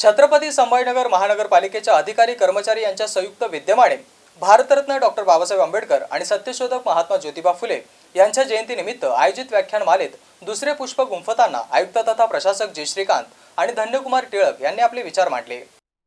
छत्रपती संभाजीनगर महानगरपालिकेच्या अधिकारी कर्मचारी यांच्या संयुक्त विद्यमाने भारतरत्न डॉक्टर बाबासाहेब आंबेडकर आणि सत्यशोधक महात्मा ज्योतिबा फुले यांच्या जयंतीनिमित्त आयोजित व्याख्यानमालेत दुसरे पुष्प गुंफताना आयुक्त तथा प्रशासक जय श्रीकांत आणि धन्यकुमार टिळक यांनी आपले विचार मांडले.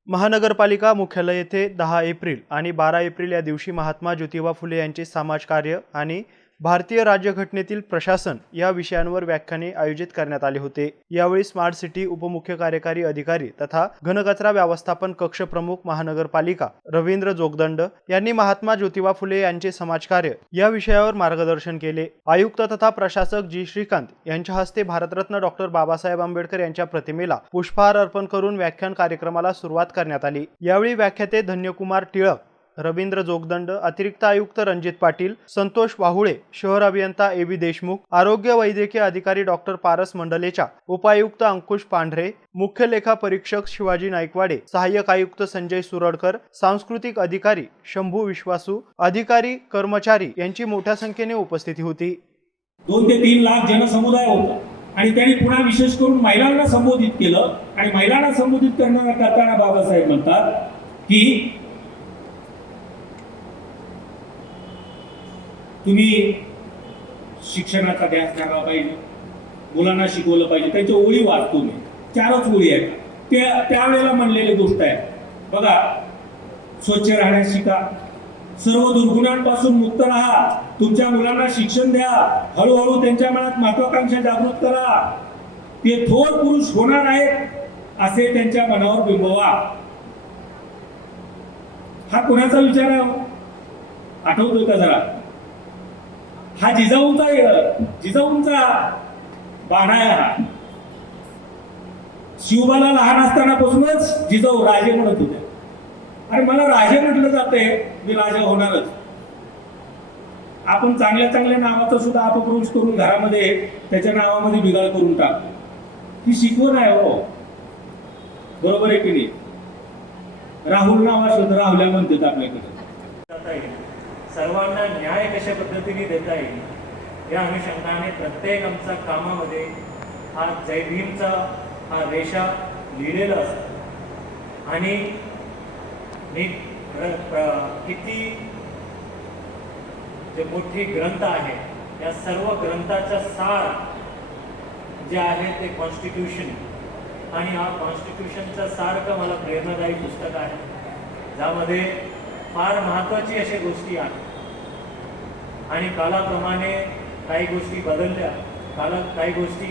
महानगरपालिका मुख्यालय येथे दहा एप्रिल आणि बारा एप्रिल या दिवशी महात्मा ज्योतिबा फुले यांचे समाजकार्य आणि भारतीय राज्यघटनेतील प्रशासन या विषयांवर व्याख्याने आयोजित करण्यात आले होते. यावेळी स्मार्ट सिटी उपमुख्य कार्यकारी अधिकारी तथा घनकचरा व्यवस्थापन कक्ष प्रमुख महानगरपालिका रवींद्र जोगदंड यांनी महात्मा ज्योतिबा फुले यांचे समाजकार्य या विषयावर मार्गदर्शन केले. आयुक्त तथा प्रशासक जी. श्रीकांत यांच्या हस्ते भारतरत्न डॉक्टर बाबासाहेब आंबेडकर यांच्या प्रतिमेला पुष्पहार अर्पण करून व्याख्यान कार्यक्रमाला सुरुवात करण्यात आली. यावेळी व्याख्याते धन्यकुमार टिळक रवींद्र जोगदंड अतिरिक्त आयुक्त रणजित पाटील संतोष वाहुळे शहर अभियंता ए बी देशमुख आरोग्य वैद्यकीय अधिकारी डॉक्टर पारस मंडलेचा उपायुक्त अंकुश पांढरे मुख्य लेखा परीक्षक शिवाजी नाईकवाडे सहाय्यक आयुक्त संजय सुरडकर सांस्कृतिक अधिकारी शंभू विश्वासू अधिकारी कर्मचारी यांची मोठ्या संख्येने उपस्थिती होती. दोन ते तीन लाख जनसमुदाय होता. आणि त्यांनी पुन्हा विशेष करून महिलांना संबोधित केलं. आणि महिलांना संबोधित करताना बाबासाहेब म्हणतात की तुम्ही शिक्षणाचा ध्यास ठेवायला पाहिजे. मुलांना शिकवलं पाहिजे. त्यांच्या ओळी वाचतो मी चारच ओळी आहेत. त्या त्यावेळेला म्हणलेली गोष्ट आहे. बघा स्वच्छ राहण्यास शिका. सर्व दुर्गुणांपासून मुक्त राहा. तुमच्या मुलांना शिक्षण द्या. हळूहळू त्यांच्या मनात महत्वाकांक्षा जागृत करा. ते थोर पुरुष होणार आहेत असे त्यांच्या मनावर बिंबवा. हा कोणाचा विचार आहे? आठवतो का जरा? हा जिजाऊंचा जिजाऊंचा बाणा आहे हा. शिवबाला लहान असतानापासूनच जिजाऊ राजे म्हणत होते. आणि मला राजे म्हटलं जाते मी राजा होणारच. आपण चांगल्या चांगल्या नावाचा सुद्धा अपप्रवेश करून घरामध्ये त्याच्या नावामध्ये बिघाड करून टाक ही शिकवण आहे हो. बरोबर आहे की नाही? राहुल नाव असलं तर राहुल्या म्हणतात आपल्याकडे. सर्वांना न्याय कशा पद्धतीने देता येईल या अनुषंगाने प्रत्येक आमच्या कामामध्ये हा जय भीमचा हा रेषा लिहिलेला असतो. आणि मी प्र- किती जे मोठी ग्रंथ आहे या सर्व ग्रंथाचा सार जे आहे ते कॉन्स्टिट्यूशन आणि हा कॉन्स्टिट्यूशनचं सारखं मला प्रेरणादायी पुस्तक आहे? ज्यामध्ये फार महत्त्वाची अशा गोष्टी आहेत. आणि कालाप्रमाणे काही गोष्टी बदलल्या काला काही गोष्टी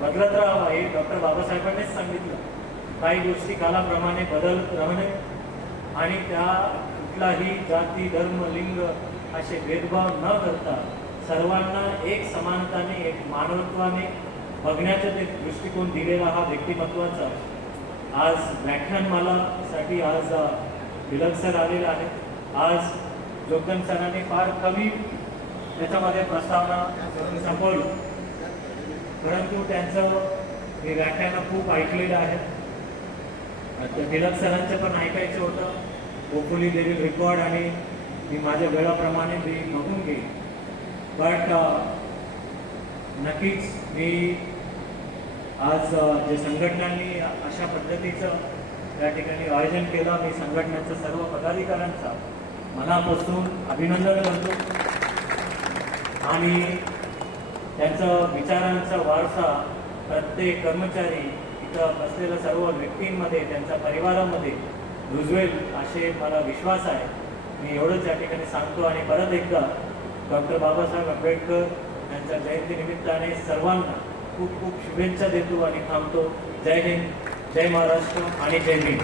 बदलत राहावा हे डॉक्टर बाबासाहेबांनीच सांगितलं. काही गोष्टी कालाप्रमाणे बदलत राहणे आणि त्या कुठलाही जाती धर्म लिंग असे भेदभाव न करता सर्वांना एक समानताने एक मानवत्वाने बघण्याचा ते दृष्टिकोन दिलेला हा व्यक्तिमत्वाचा आज व्याख्यानमालासाठी आज अ, सर आलेला आहे आज योगदान सरांनी फार कमी त्याच्यामध्ये प्रस्तावना करून संपवली. परंतु त्यांचं हे व्याख्यानं खूप ऐकलेलं आहे. तिलक सरांचं पण ऐकायचं होतं. होपफुली दे विल रेकॉर्ड आणि मी माझ्या वेळाप्रमाणे मी बघून घेईन. बट uh, नक्कीच मी आज uh, जे संघटनांनी अशा पद्धतीचं त्या ठिकाणी आयोजन केलं मी संघटनेचं सर्व पदाधिकाऱ्यांचा मनापासून अभिनंदन करतो. आणि त्यांचं विचारांचा वारसा प्रत्येक कर्मचारी इथं बसलेल्या सर्व व्यक्तींमध्ये त्यांच्या परिवारामध्ये रुजवेल असे मला विश्वास आहे. मी एवढंच या ठिकाणी सांगतो आणि परत एकदा डॉक्टर बाबासाहेब आंबेडकर यांच्या जयंतीनिमित्ताने सर्वांना खूप खूप शुभेच्छा देतो आणि थांबतो. जय हिंद जय महाराष्ट्र आणि जय भीम.